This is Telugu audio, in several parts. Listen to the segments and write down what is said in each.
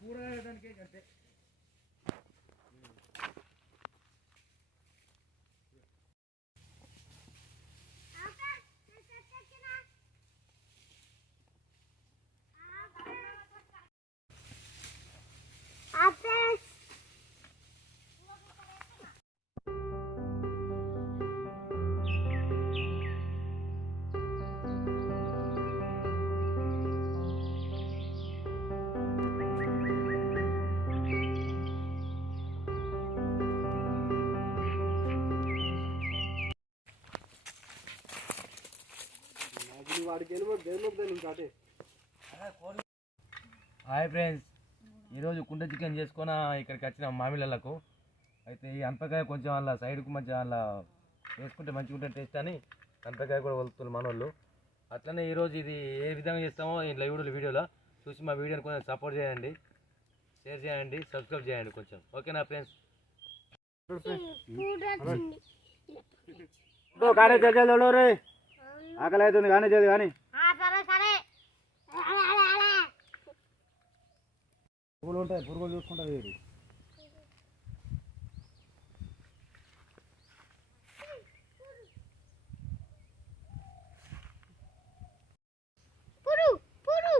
కూర వేయడానికే అంతే వాడికి అటే హాయ్ ఫ్రెండ్స్ ఈరోజు కుండ చికెన్ చేసుకొని ఇక్కడికి వచ్చిన మామిళ్ళకు అయితే ఈ అంతకాయ కొంచెం అలా సైడ్కు మంచిగా అలా వేసుకుంటే మంచిగా ఉంటుంది టేస్ట్ అని అంతకాయ కూడా వలుతున్నారు మనోళ్ళు అట్లనే ఈరోజు ఇది ఏ విధంగా చేస్తామో ఈ లైవ్ వీడియోలో చూసి మా వీడియోని కొంచెం సపోర్ట్ చేయండి షేర్ చేయండి సబ్స్క్రైబ్ చేయండి కొంచెం ఓకేనా ఫ్రెండ్స్ ఆకలి అవుతుంది కానీ చేది కానీ. సరే సరే. పురుగులు ఉంటాయి పురుగులు పురు పురు.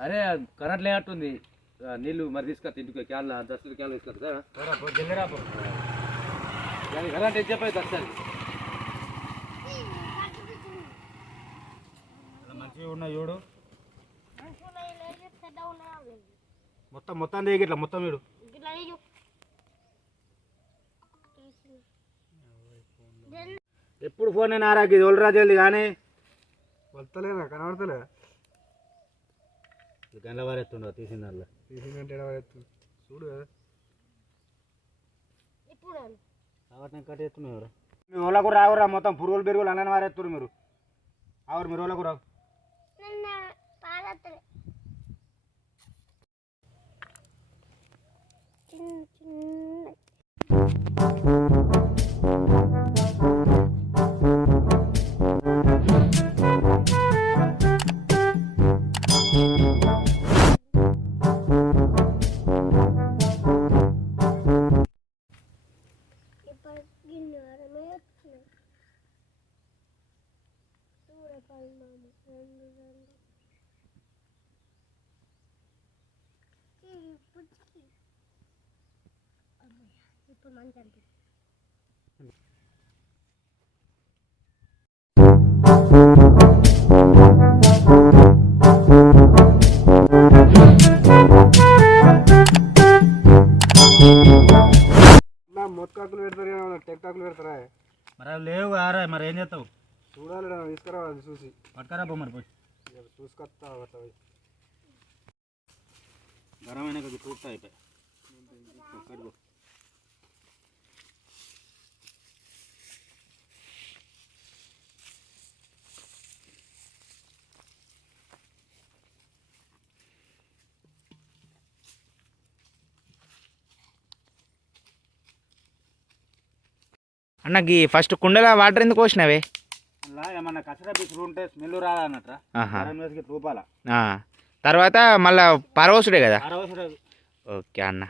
అరే కరెంట్ లేనట్టుంది. నీళ్ళు మరి తీసుకొస్తా ఇంటికి క్యాన్ల దస్తులు క్యాన్లు తీసుకొస్తా ఏం చెప్పేది దస్తాను మంచిగా ఉన్నాయి చూడు. మొత్తం మొత్తం దిగి ఇట్లా మొత్తం తీయు. ఎప్పుడు ఫోన్ నేను ఆరాకి? ఇది ఒలరా జల్ది కానీ. వస్తలేదా? కనబడతలే గంటల వారెత్తుండ తీసిన దాంట్లో. తీసిందంటే చూడు కదా. కాబట్టి కట్ ఎత్తున్నావు మీ వాళ్ళకు రావురా మొత్తం పురుగులు పెరుగులు అన్న వారెత్తురు మీరు. ఆవురు మీరు వాళ్ళకు రావు. చిన్న చిన్న ఇప్పుడు మంచి అనిపిస్తుంది మొత్తాకులు పెడతారు టెక్టాకులు పెడతారా మరి అవి లేవు ఆరా మరి ఏం చేస్తావు చూడాలి తీసుకురావాలి చూసి పట్టుకరా బొమ్మరి పోయి చూసుకొస్తా అట్లా పోయి గరమైన చూస్తా అయిపోయి అన్నకి ఫస్ట్ కుండల వాటర్ ఎందుకు పోసినవే? ఏమన్నా ఉంటే స్మెల్ రాదన్నట్రా ఆ. తర్వాత మళ్ళా పరవసుడే కదా? ఓకే అన్న.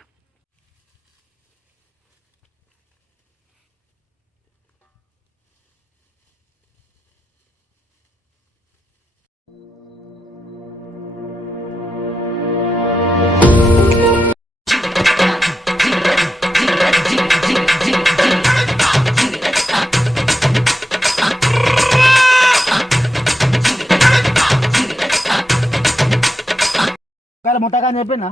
ముట్టగా అని చెప్పినా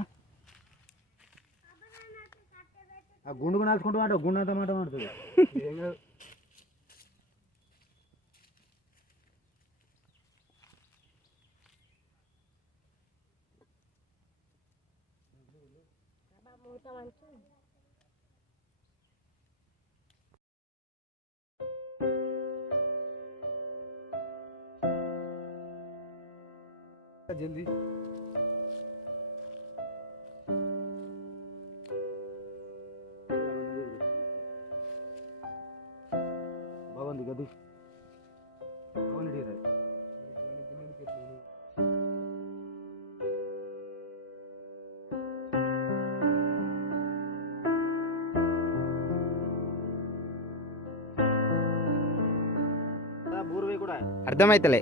ఆ గుండుకు నడుచుకుంటూ మాట గుండు అంత మాట పడుతుంది ఏం అర్థమైతలే.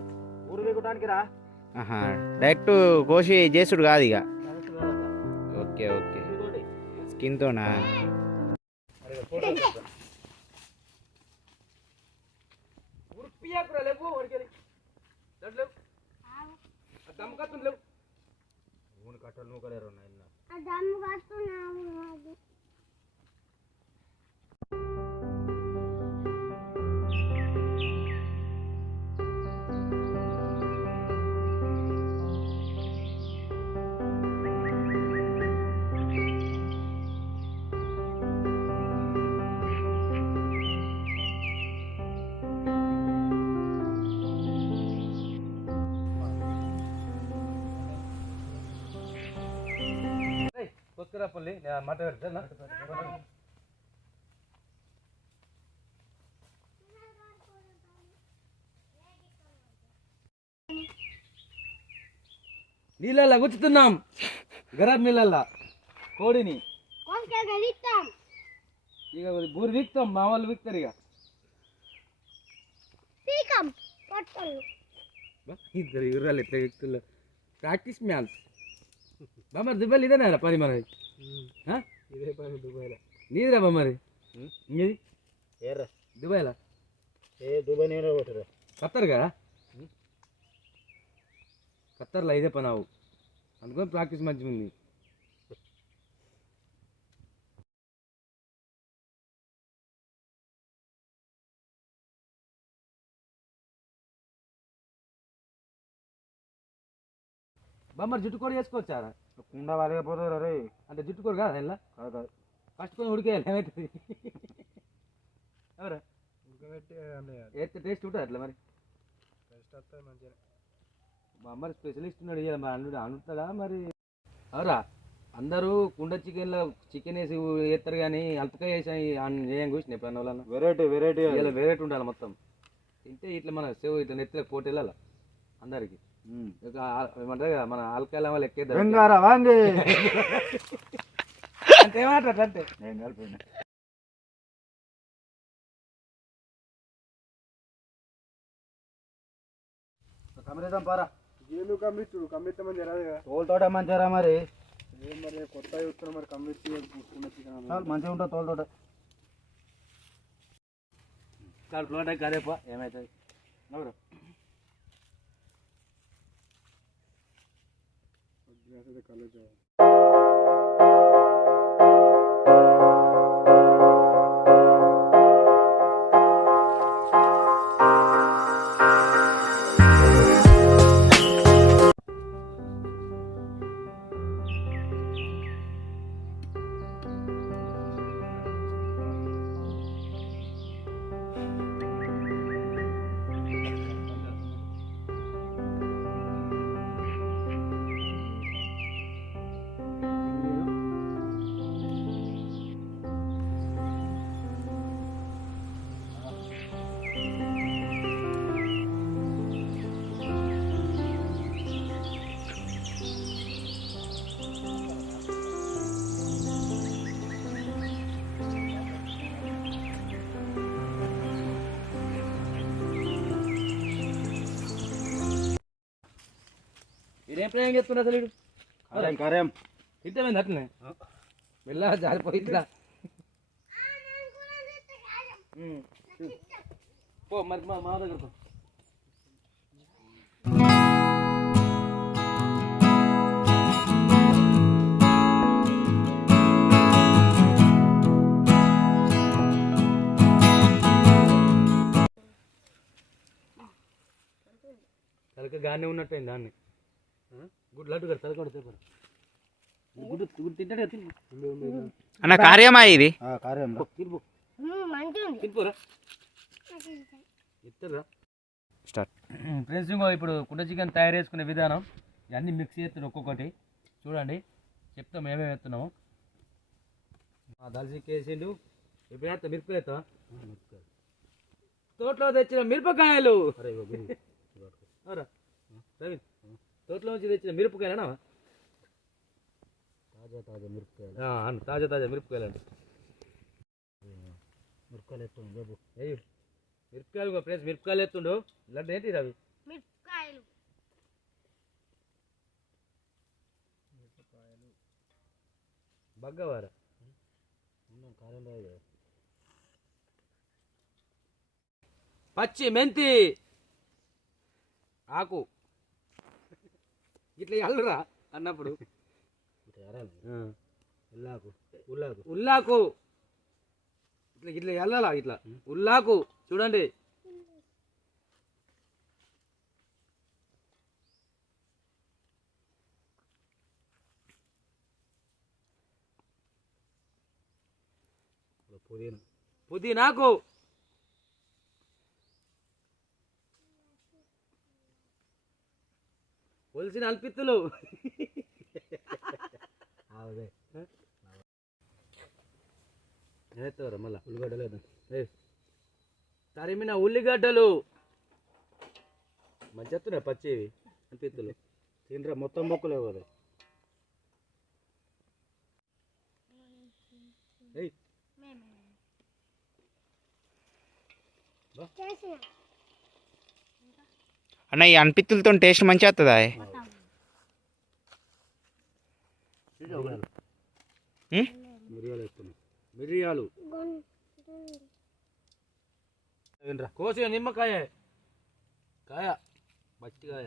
డైరెక్ట్ కోసి చేసుడు కాదు ఇక. Okay okay. స్కిన్తోనా దమ్మకత్తం లేవు మూడు కట్టలు నూకలేరు ఉన్నాయి ఆ దమ్ము కట్టున్నాము అది కొత్తరా పల్లి నేను మాట పెడతా నీళ్ళల్లో గుచ్చుతున్నాం గరబ్ నీళ్ళల్లో కోడిని కొంచెం గెలుస్తాం ఇక బూరు వీక్తాం మా వాళ్ళు వీక్తారు ఇక పీకం పొట్టలు ఇద్దరు ఇర్రాలు ఎట్లా వ్యక్తులు ప్రాక్టీస్ మ్యాన్స్ బామ్మ దుబాయ్ ఇదేనా పని మనది ఆ? ఇదే పని దుబాయ్లో. నీదిరా బామ్మది నీది ఏర్రా? దుబాయ్లా? ఏ దుబాయ్ నేను కొట్టరా ఖత్తర్ కదా? ఖత్తర్లో ఇదే పని అవు అందుకని ప్రాక్టీస్ మంచిగా ఉంది. బామ్మర్ జుట్టు కూడా చేసుకోవచ్చారా కుండ వాళ్ళకపోతారు రే అంటే జుట్టు కూడా కాదా ఇలా? కాదు కాదు. ఫస్ట్ కొన్ని ఉడికేయాలి. ఏమవుతుంది ఎవరా? ఉడకబెట్టి టేస్ట్ ఉంటుంది అట్లా మరి? టేస్ట్ వస్తుంది మంచిగా మా అమ్మ స్పెషలిస్ట్ ఉన్నాడు ఇవాళ మా అల్లుడు అనుతాడా మరి? అవరా అందరూ కుండ చికెన్లో చికెన్ వేసి వేస్తారు కానీ అల్పకాయ వేసి ఏం కూర్చుని ఎప్పుడన్నా వాళ్ళన్న? వెరైటీ వెరైటీ ఇలా వెరైటీ ఉండాలి మొత్తం. తింటే ఇట్లా మన సేవ్ ఇట్లా నెత్తిలో పోటీ వెళ్ళాలి అందరికి. ఏమంటారు కదా మన ఆల్కాయల వాళ్ళు వాంగి అంటే ఏమంటారు అంటే నేను కలిపిన కమిరేద్దాం పారా. గేలు కమ్మిచ్చుడు కమ్మిస్తే మంది రాదు కదా తోలుతోట మంచిగా మరి? ఏం మరి కొత్త చూస్తున్నా మరి కమ్మిచ్చి మంచిగా ఉంటుంది తోలుతోట కడుపులో కదేపా ఏమవుతుంది ఎవరు कैसे से कॉलेज जाओ। ఇదేం ప్రయోగం చేస్తున్నా అసలు వీడు? కరేం కరేం తింటమైంది అట్లనే మెల్లగా జారిపోయి ఇట్లా. పో మరి మా మా దగ్గర పో. తలక గానే ఉన్నట్టయింది దాన్ని అన్న కార్యమా ఇది? స్టార్ట్ ఫ్రెండ్స్ ఇంకో ఇప్పుడు కుండ చికెన్ తయారు చేసుకునే విధానం. ఇవన్నీ మిక్స్ చేస్తున్నాం ఒక్కొక్కటి. చూడండి. చెప్తాం ఏమేమి వేస్తున్నాము. దాల్చి వేసిండు. ఇప్పుడు వేస్తా మిరపకాయ వేస్తావా తోటలో తెచ్చిన మిరపకాయలు. అవురా? తోటలో నుంచి తెచ్చిన మిరపకాయలేనా? తాజా తాజా మిరపకాయలు. ఆ, అన్న తాజా తాజా మిరపకాయలు అండి మిరపకాయలు ఎత్తుంది బాబు ఏయ్ మిరపకాయలు ఫ్రెండ్స్ మిరపకాయలు ఎత్తుండు. ఇలాంటి ఏంటి రవి మిరపకాయలు. బగ్గవారా? కారం రాదు పచ్చి మెంతి. ఆకు. ఇట్లా ఎల్లరా అన్నప్పుడు. ఉల్లాకు ఉల్లాకు. ఉల్లాకు. ఇట్లా ఇట్లా ఎల్లాలా ఇట్లా. ఉల్లాకు చూడండి. పుదీనా. పుదీనాకు. ఒలిసిన అల్పిత్తులు. అదే ఎత్తారా మళ్ళా? ఉల్లిగడ్డ లేదు తరిమిన ఉల్లిగడ్డలు. మంచి ఎత్తున్నాయి పచ్చివి అల్పిత్తులు. తినరా మొత్తం బొక్కలేవు కదా ఏయ్. చేసిన. అన్న ఈ అన్పిత్తులతో టేస్ట్ మంచిగా వస్తుందా? మిరియాలు. కోసిన నిమ్మకాయ. కాయ. పచ్చి కాయ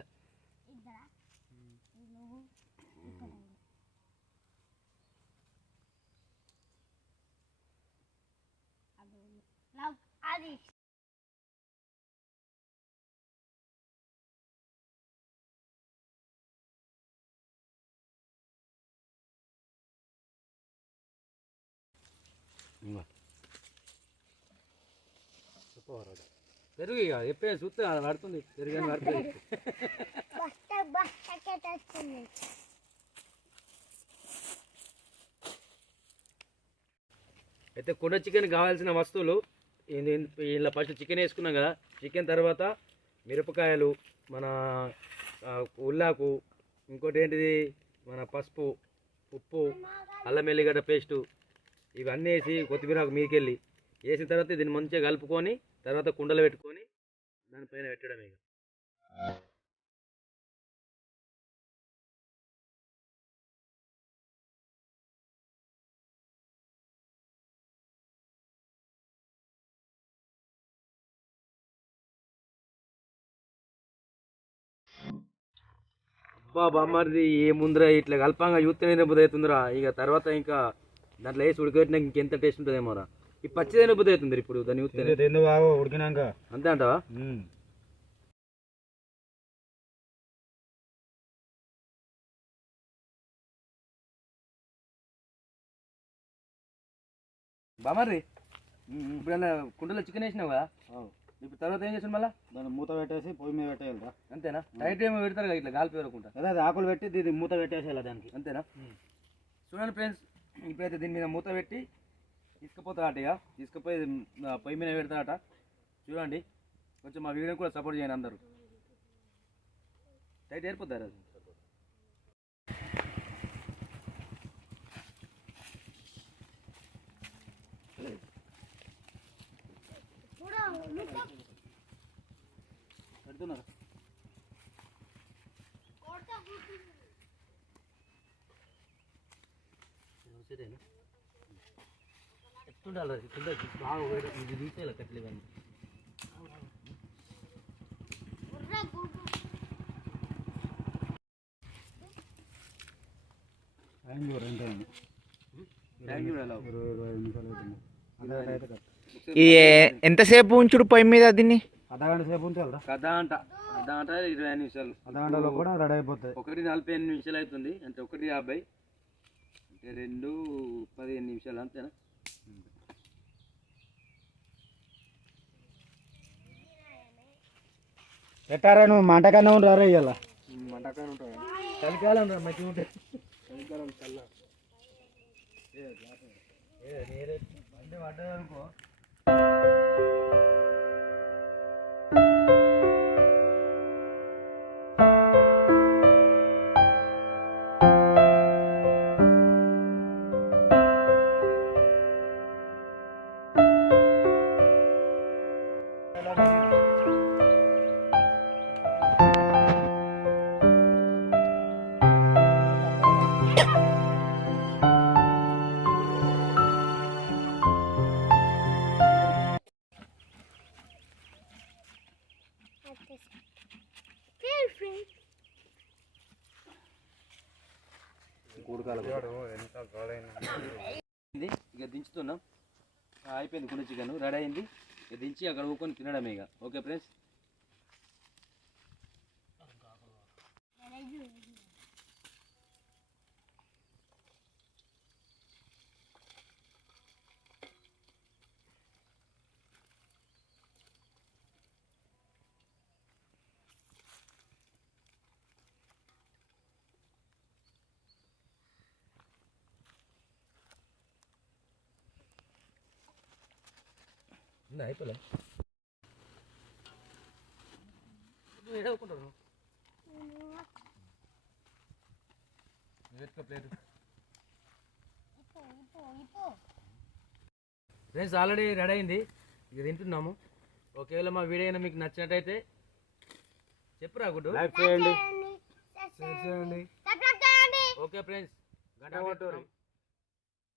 పెరుగు ఇక ఎప్పుడే చూస్తే అది పడుతుంది. పెరుగు పడుతుంది. అయితే కుండ చికెన్ కావాల్సిన వస్తువులు ఇలా ఫస్ట్ చికెన్ వేసుకున్నాం కదా చికెన్ తర్వాత మిరపకాయలు మన ఉల్లాకు ఇంకోటి ఏంటిది మన పసుపు ఉప్పు అల్లం ఎల్లిగడ్డ పేస్టు ఇవన్నీ వేసి కొత్తిమీర మీకెళ్ళి వేసిన తర్వాత దీన్ని మంచిగా కలుపుకొని తర్వాత కుండలో పెట్టుకొని దానిపైన పెట్టడమే ఇక. అబ్బా బామ్మది ఏ ముందర ఇట్లా కల్పంగా చూస్తేనే బుద్ధి అవుతుందిరా. ఇక తర్వాత ఇంకా దాంట్లో వేసి ఉడకబెట్టినాక ఇంకెంత టేస్ట్ ఉంటుందేమోరా ఈ పచ్చిదైన బుద్ధి అవుతుంది ఇప్పుడు దాన్ని బాబు ఉడికినాక. అంతే అంటావా. బామర్రి ఇప్పుడు కుండలో చికెన్ వేసినావు కదా. ఇప్పుడు తర్వాత ఏం చేసాను మళ్ళా? దాన్ని మూత పెట్టేసి పొయ్యి మీద పెట్టేయాలిరా. అంతేనా? టైట్ ఏమో పెడతారు కదా ఇట్లా గాలి పేరకుండా. అదే అది ఆకులు పెట్టి దీన్ని మూత పెట్టేసేయాలి దానికి. అంతేనా? చూడండి ఫ్రెండ్స్ ఇప్పుడైతే దీని మీద మూత పెట్టి తీసుకుపోతాడట ఇక. తీసుకుపోయి పొయ్యి మీద పెడతాడట చూడండి కొంచెం మా వీడియో కూడా సపోర్ట్ చేయండి అందరూ. టైట్ ఏర్పోతారు అది. పెడుతున్నారు. ఎట్టుండాలి బాగా ఇది తీసేయాలి టైం రెండు టైం ఇరవై ఇరవై నిమిషాలు అవుతుంది. అర్ధగంట ఎంతసేపు ఉంచుడు పొయ్యి మీద దీన్ని? అర్ధగంట సేపు ఉంచాలిరా కథ అంట అంట ఇరవై ఐదు నిమిషాలు. అర్ధగంటలో కూడా రెడీ అయిపోతుంది ఒకటి నలభై ఎనిమిది నిమిషాలు అవుతుంది. అంటే ఒకటి యాభై. రెండు పదిహేను నిమిషాలు అంతేనా? పెట్టారా నువ్వు? మంటకన్నా రారా ఇవాళ చలికాలం రా మంచిగా ఉంటుంది బండి పడ్డదనుకో. ఇది ఇక దించుతున్నాం. అయిపోయింది కుండ చికెన్ రెడీ అయింది. ఇక దించి అక్కడ ఊకొని తినడమే ఇక. Okay friends? అయిపోలే. ప్లేట్. ఫ్రెండ్స్ ఆల్రెడీ రెడీ అయింది. ఇక తింటున్నాము. ఒకవేళ మా వీడియో అయినా మీకు నచ్చినట్టయితే చెప్పురా గుడ్డు. లైక్ చేయండి. Okay friends. గంట.